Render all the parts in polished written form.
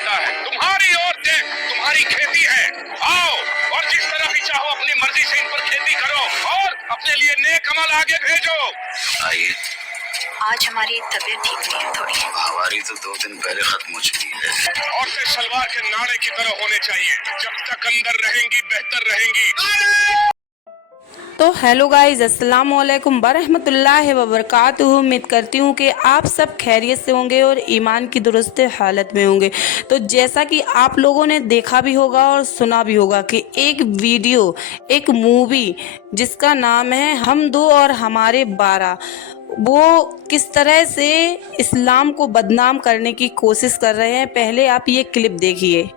फरमाता है, तुम्हारी औरतें तुम्हारी खेती है, आओ और जिस तरह भी चाहो अपनी मर्जी से इन पर खेती करो और अपने लिए नेक अमल आगे भेजो। आइए, आज हमारी तबीयत ठीक नहीं है थोड़ी। हमारी तो 2 दिन पहले खत्म हो चुकी है। औरतें सलवार के नाड़े की तरह होने चाहिए, जब तक अंदर रहेंगी बेहतर रहेंगी। तो हेलो गाइज़, अस्सलाम वालेकुम बरहमतुल्लाहि व बरकातुहू। उम्मीद करती हूँ कि आप सब खैरियत से होंगे और ईमान की दुरुस्त हालत में होंगे। तो जैसा कि आप लोगों ने देखा भी होगा और सुना भी होगा कि एक वीडियो, एक मूवी जिसका नाम है हम दो और हमारे 12, वो किस तरह से इस्लाम को बदनाम करने की कोशिश कर रहे हैं। पहले आप ये क्लिप देखिए।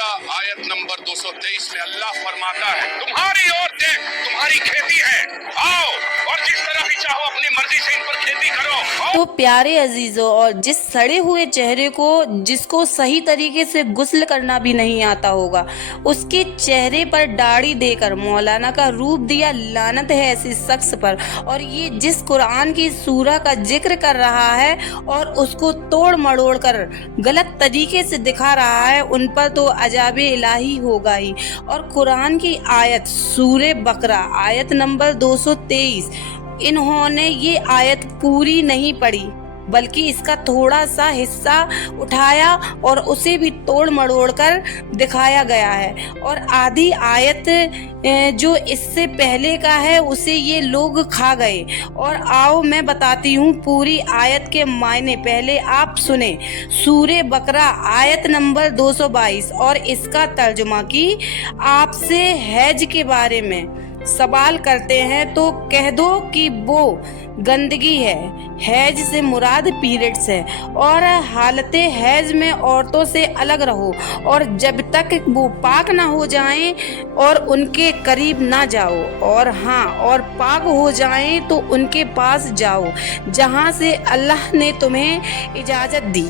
आयत नंबर 223 में अल्लाह फरमाता है, तुम्हारी औरतें तुम्हारी खेती है, आओ और जिस तरह भी चाहो अपनी मर्जी से इन पर खेती करो। तो प्यारे अजीजों, और जिस सड़े हुए चेहरे को, जिसको सही तरीके से गुस्ल करना भी नहीं आता होगा, उसके चेहरे पर दाढ़ी देकर मौलाना का रूप दिया, लानत है ऐसी शख्स पर। और ये जिस कुरान की सूरह का जिक्र कर रहा है और उसको तोड़ मड़ोड़ कर गलत तरीके से दिखा रहा है, उन पर तो अजाब इलाही होगा ही। और कुरान की आयत सूरे बकरा आयत नंबर 223, इन्होंने ये आयत पूरी नहीं पढ़ी बल्कि इसका थोड़ा सा हिस्सा उठाया और उसे भी तोड़ मड़ोड़ कर दिखाया गया है। और आधी आयत जो इससे पहले का है उसे ये लोग खा गए। और आओ मैं बताती हूँ पूरी आयत के मायने। पहले आप सुने सूरे बकरा आयत नंबर 222 और इसका तर्जुमा कि आपसे हैज के बारे में सवाल करते हैं तो कह दो कि वो गंदगी है। हैज से मुराद पीरियड्स है और हालत हैज में औरतों से अलग रहो और जब तक वो पाक ना हो जाएं और उनके करीब ना जाओ। और हाँ, और पाक हो जाएं तो उनके पास जाओ जहाँ से अल्लाह ने तुम्हें इजाज़त दी।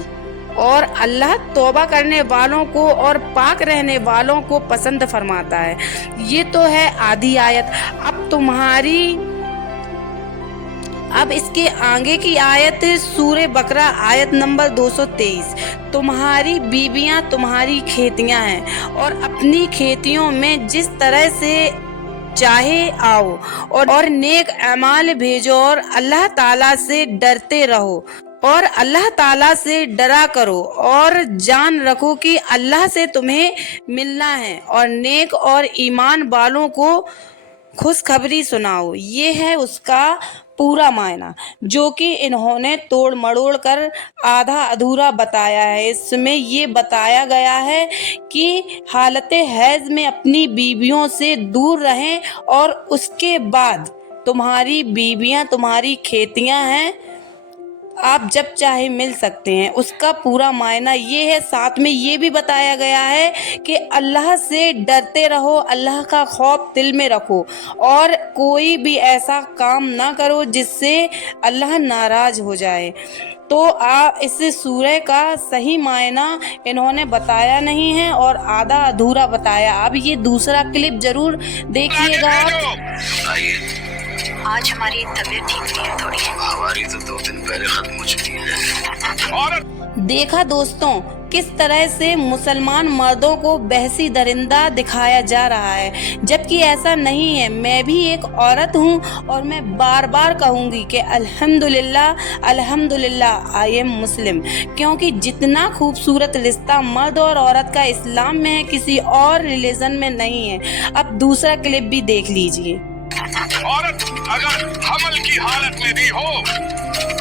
और अल्लाह तौबा करने वालों को और पाक रहने वालों को पसंद फरमाता है। ये तो है आधी आयत। अब इसके आगे की आयत सूरे बकरा आयत नंबर 223, तुम्हारी बीबियां तुम्हारी खेतियां हैं और अपनी खेतियों में जिस तरह से चाहे आओ और नेक अमाल भेजो और अल्लाह ताला से डरते रहो और अल्लाह ताला से डरा करो और जान रखो कि अल्लाह से तुम्हें मिलना है और नेक और ईमान वालों को खुशखबरी सुनाओ। ये है उसका पूरा मायना जो कि इन्होंने तोड़ मड़ोड़ कर आधा अधूरा बताया है। इसमें ये बताया गया है कि हालत हैज में अपनी बीवियों से दूर रहें और उसके बाद तुम्हारी बीवियां तुम्हारी खेतियां हैं, आप जब चाहे मिल सकते हैं। उसका पूरा मायना ये है। साथ में ये भी बताया गया है कि अल्लाह से डरते रहो, अल्लाह का खौफ दिल में रखो और कोई भी ऐसा काम ना करो जिससे अल्लाह नाराज हो जाए। तो इस सूरह का सही मायना इन्होंने बताया नहीं है और आधा अधूरा बताया। अब ये दूसरा क्लिप जरूर देखिएगा आप। आइए, आज हमारी तबीयत ठीक नहीं है थोड़ी। हमारी तो 2 दिन पहले खत्म हो चुकी है। देखा दोस्तों, किस तरह से मुसलमान मर्दों को बहसी दरिंदा दिखाया जा रहा है, जबकि ऐसा नहीं है। मैं भी एक औरत हूँ और मैं बार बार कहूँगी कि अल्हम्दुलिल्लाह अल्हम्दुलिल्लाह आई एम मुस्लिम, क्योंकि जितना खूबसूरत रिश्ता मर्द और औरत का इस्लाम में है किसी और रिलीजन में नहीं है। अब दूसरा क्लिप भी देख लीजिए। औरत अगर हमल की हालत में भी हो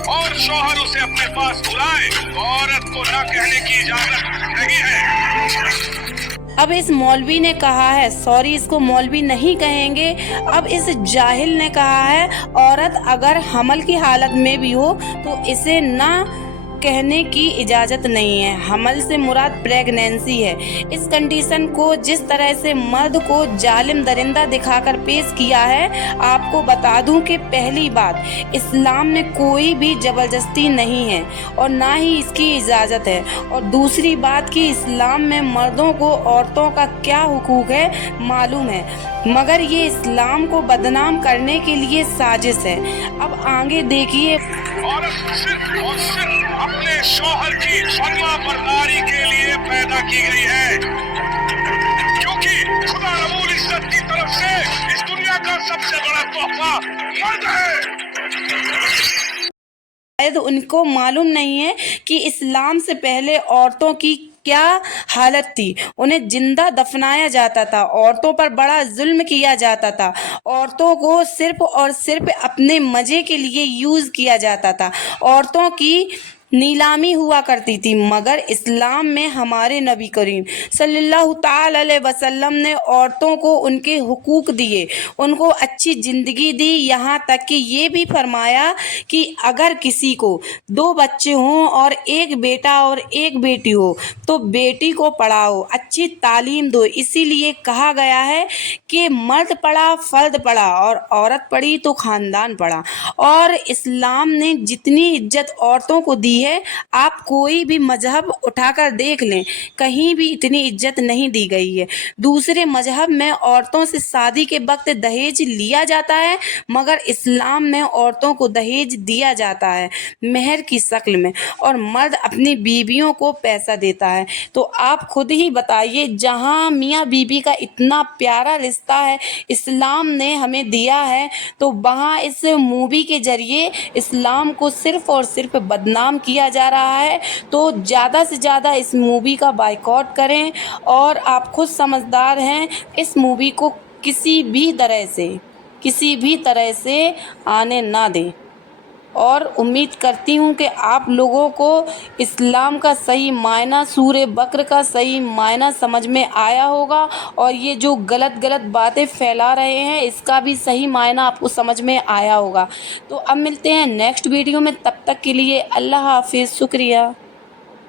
और शौहर उसे अपने पास बुलाए तो औरत को ना कहने की इजाजत नहीं है। अब इस मौलवी ने कहा है, सॉरी इसको मौलवी नहीं कहेंगे, अब इस जाहिल ने कहा है औरत अगर हमल की हालत में भी हो तो इसे ना कहने की इजाज़त नहीं है। हमल से मुराद प्रेगनेंसी है। इस कंडीशन को जिस तरह से मर्द को जालिम दरिंदा दिखाकर पेश किया है, आपको बता दूं कि पहली बात, इस्लाम में कोई भी ज़बरदस्ती नहीं है और ना ही इसकी इजाज़त है। और दूसरी बात कि इस्लाम में मर्दों को औरतों का क्या हुकूक है मालूम है, मगर ये इस्लाम को बदनाम करने के लिए साजिश है। अब आगे देखिए। औरत सिर्फ और सिर्फ अपने शौहर की फरमा बरदारी के लिए पैदा मर्द है। शायद उनको मालूम नहीं है कि इस्लाम से पहले औरतों की क्या हालत थी। उन्हें जिंदा दफनाया जाता था, औरतों पर बड़ा जुल्म किया जाता था, औरतों को सिर्फ और सिर्फ अपने मजे के लिए यूज किया जाता था, औरतों की नीलामी हुआ करती थी। मगर इस्लाम में हमारे नबी करीम सल्लल्लाहु ताला अलैहि वसल्लम ने औरतों को उनके हुकूक दिए, उनको अच्छी ज़िंदगी दी। यहाँ तक कि ये भी फरमाया कि अगर किसी को 2 बच्चे हों और एक बेटा और एक बेटी हो तो बेटी को पढ़ाओ, अच्छी तालीम दो। इसीलिए कहा गया है कि मर्द पढ़ा फर्द पढ़ा और औरत पढ़ी तो ख़ानदान पढ़ा। और इस्लाम ने जितनी इज्जत औरतों को दी है, आप कोई भी मजहब उठाकर देख लें, कहीं भी इतनी इज्जत नहीं दी गई है। दूसरे मजहब में औरतों से शादी के वक्त दहेज लिया जाता है, मगर इस्लाम में औरतों को दहेज दिया जाता है मेहर की शक्ल में, और मर्द अपनी बीवियों को पैसा देता है। तो आप खुद ही बताइए, जहाँ मियाँ बीवी का इतना प्यारा रिश्ता है इस्लाम ने हमें दिया है, तो वहाँ इस मूवी के जरिए इस्लाम को सिर्फ और सिर्फ बदनाम किया जा रहा है। तो ज़्यादा से ज़्यादा इस मूवी का बायकॉट करें, और आप खुद समझदार हैं, इस मूवी को किसी भी तरह से आने ना दें। और उम्मीद करती हूँ कि आप लोगों को इस्लाम का सही मायना, सूरे बकर का सही मायना समझ में आया होगा, और ये जो गलत बातें फैला रहे हैं इसका भी सही मायना आपको समझ में आया होगा। तो अब मिलते हैं नेक्स्ट वीडियो में, तब तक के लिए अल्लाह हाफिज़, शुक्रिया।